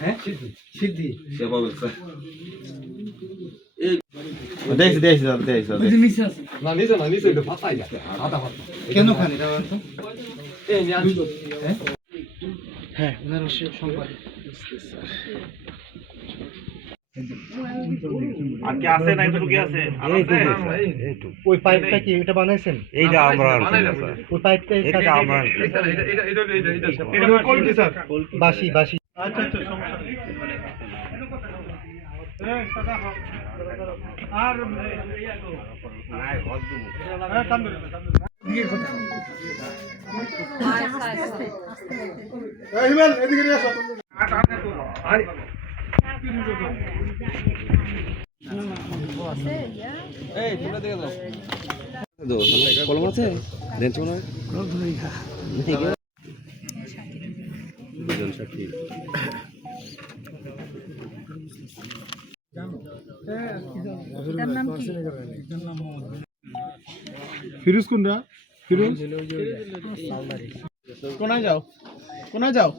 হ্যাঁ সিদ্ধি দেখছি না নিচে এটা পাতাই না পাতা পাতা কেন খান এটা এই নিয়ে আসো হ্যাঁ ওনার সম্পাদক আর কি আছে না এটুকু কি আছে ওই পাইপটা কি এটা বানাইছেন এইটা আমরা ওই পাইপটা এটা আমরা এটা কোয়ালিটি স্যার বাসি বাসি আচ্ছা আচ্ছা সমস্যা নেই এই টাকা আর নাই ঘর দিব কাম ধরে দিকে কথা এই হিমেল এদিকে নিয়ে আসো আরে এই তোমরা দেখে দাও কলম আছে দেন তো না দুজন সাক্ষী ফিরোজ কোনটা ফিরোজ কোনায় যাও